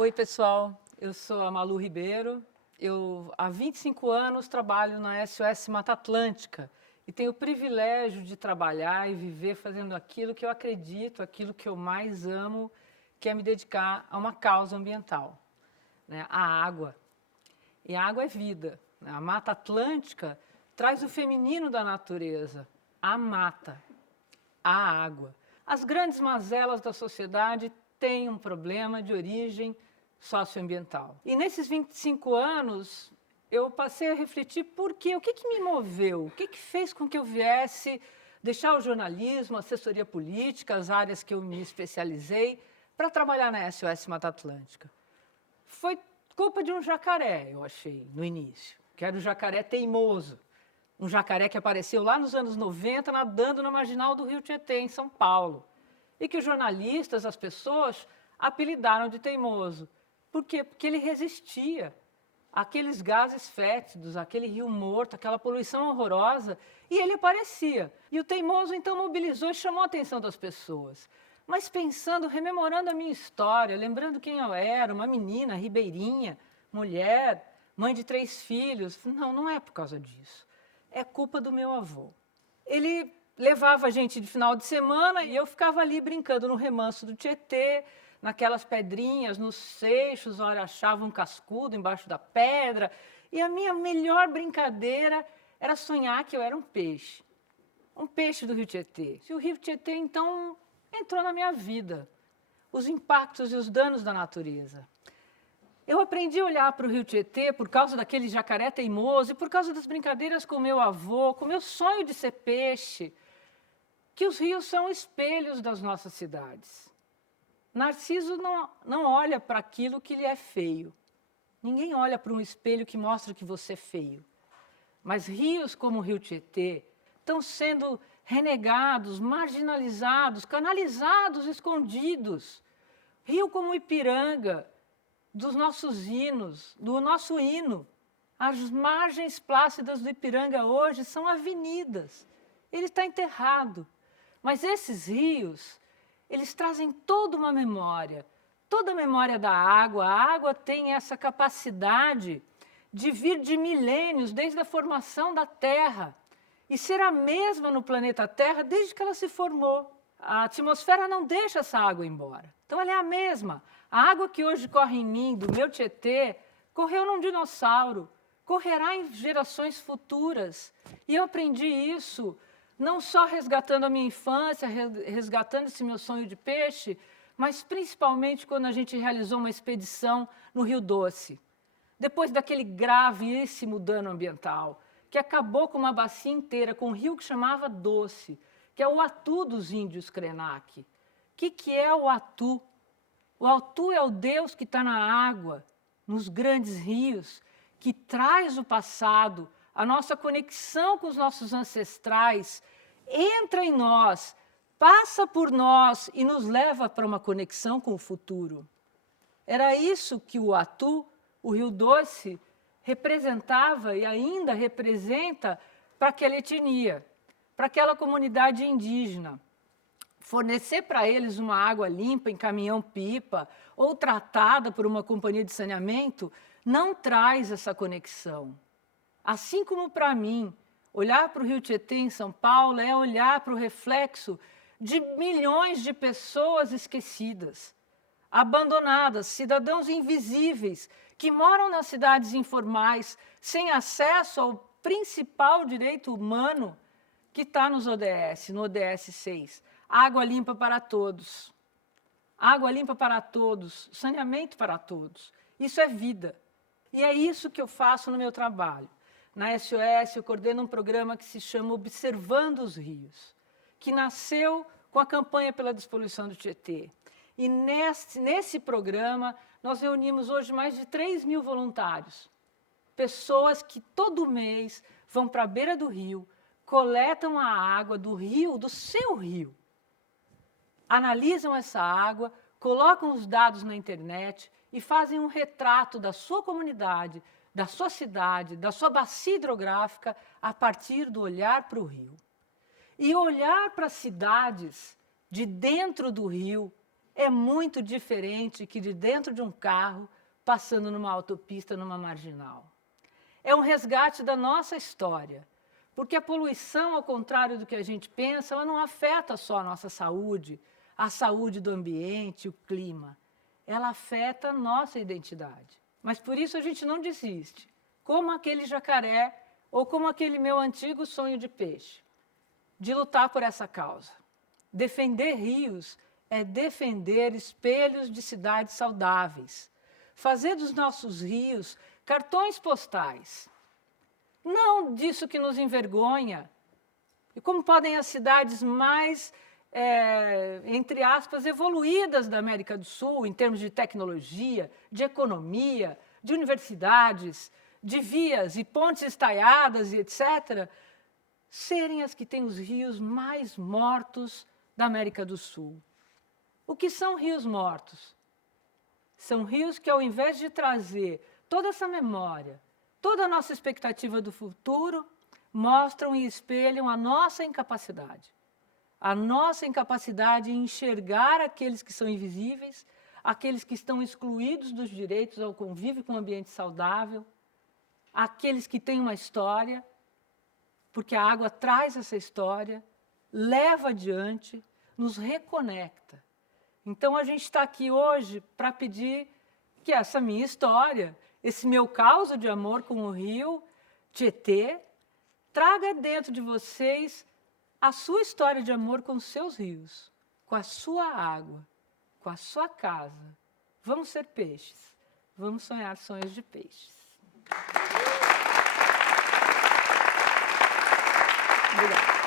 Oi, pessoal. Eu sou a Malu Ribeiro. Eu, há 25 anos, trabalho na SOS Mata Atlântica e tenho o privilégio de trabalhar e viver fazendo aquilo que eu acredito, aquilo que eu mais amo, que é me dedicar a uma causa ambiental, né? A água. E a água é vida, né? A Mata Atlântica traz o feminino da natureza, a mata, a água. As grandes mazelas da sociedade têm um problema de origem socioambiental. E nesses 25 anos, eu passei a refletir por quê, o que me moveu, o que fez com que eu viesse deixar o jornalismo, a assessoria política, as áreas que eu me especializei, para trabalhar na SOS Mata Atlântica. Foi culpa de um jacaré, eu achei, no início, que era o jacaré teimoso. Um jacaré que apareceu lá nos anos 90, nadando na marginal do Rio Tietê, em São Paulo. E que os jornalistas, as pessoas, apelidaram de teimoso. Por quê? Porque ele resistia àqueles gases fétidos, àquele rio morto, aquela poluição horrorosa, e ele aparecia. E o teimoso, então, mobilizou e chamou a atenção das pessoas. Mas pensando, rememorando a minha história, lembrando quem eu era, uma menina, ribeirinha, mulher, mãe de 3 filhos, não é por causa disso. É culpa do meu avô. Ele levava a gente de final de semana e eu ficava ali brincando no remanso do Tietê, naquelas pedrinhas, nos seixos, olha, achava um cascudo embaixo da pedra. E a minha melhor brincadeira era sonhar que eu era um peixe do Rio Tietê. E o Rio Tietê, então, entrou na minha vida, os impactos e os danos da natureza. Eu aprendi a olhar para o Rio Tietê por causa daquele jacaré teimoso e por causa das brincadeiras com meu avô, com meu sonho de ser peixe, que os rios são espelhos das nossas cidades. Narciso não olha para aquilo que lhe é feio. Ninguém olha para um espelho que mostra que você é feio. Mas rios como o Rio Tietê estão sendo renegados, marginalizados, canalizados, escondidos. Rio como o Ipiranga, dos nossos hinos, do nosso hino. As margens plácidas do Ipiranga hoje são avenidas. Ele está enterrado. Mas esses rios, eles trazem toda uma memória, toda a memória da água. A água tem essa capacidade de vir de milênios, desde a formação da Terra, e ser a mesma no planeta Terra desde que ela se formou. A atmosfera não deixa essa água embora. Então, ela é a mesma. A água que hoje corre em mim, do meu Tietê, correu num dinossauro, correrá em gerações futuras. E eu aprendi isso não só resgatando a minha infância, resgatando esse meu sonho de peixe, mas principalmente quando a gente realizou uma expedição no Rio Doce. Depois daquele gravíssimo dano ambiental, que acabou com uma bacia inteira, com um rio que chamava Doce, que é o Atu dos índios Krenak. O que é o Atu? O Atu é o Deus que está na água, nos grandes rios, que traz o passado, a nossa conexão com os nossos ancestrais, entra em nós, passa por nós e nos leva para uma conexão com o futuro. Era isso que o Atu, o Rio Doce, representava e ainda representa para aquela etnia, para aquela comunidade indígena. Fornecer para eles uma água limpa em caminhão-pipa ou tratada por uma companhia de saneamento não traz essa conexão. Assim como para mim, olhar para o Rio Tietê em São Paulo é olhar para o reflexo de milhões de pessoas esquecidas, abandonadas, cidadãos invisíveis, que moram nas cidades informais, sem acesso ao principal direito humano que está nos ODS, no ODS 6. Água limpa para todos. Água limpa para todos, saneamento para todos. Isso é vida. E é isso que eu faço no meu trabalho. Na SOS, eu coordeno um programa que se chama Observando os Rios, que nasceu com a campanha pela despoluição do Tietê. E nesse programa, nós reunimos hoje mais de 3.000 voluntários. Pessoas que todo mês vão para a beira do rio, coletam a água do rio, do seu rio, analisam essa água, colocam os dados na internet e fazem um retrato da sua comunidade, da sua cidade, da sua bacia hidrográfica a partir do olhar para o rio. E olhar para as cidades de dentro do rio é muito diferente que de dentro de um carro passando numa autopista, numa marginal. É um resgate da nossa história, porque a poluição, ao contrário do que a gente pensa, ela não afeta só a nossa saúde, a saúde do ambiente, o clima. Ela afeta a nossa identidade. Mas por isso a gente não desiste, como aquele jacaré ou como aquele meu antigo sonho de peixe, de lutar por essa causa. Defender rios é defender espelhos de cidades saudáveis, fazer dos nossos rios cartões postais, não disso que nos envergonha, e como podem as cidades mais, entre aspas, evoluídas da América do Sul, em termos de tecnologia, de economia, de universidades, de vias e pontes estaiadas e etc., serem as que têm os rios mais mortos da América do Sul. O que são rios mortos? São rios que, ao invés de trazer toda essa memória, toda a nossa expectativa do futuro, mostram e espelham a nossa incapacidade. A nossa incapacidade em enxergar aqueles que são invisíveis, aqueles que estão excluídos dos direitos ao convívio com um ambiente saudável, aqueles que têm uma história, porque a água traz essa história, leva adiante, nos reconecta. Então, a gente está aqui hoje para pedir que essa minha história, esse meu caos de amor com o rio Tietê, traga dentro de vocês a sua história de amor com os seus rios, com a sua água, com a sua casa. Vamos ser peixes, vamos sonhar sonhos de peixes. Obrigada.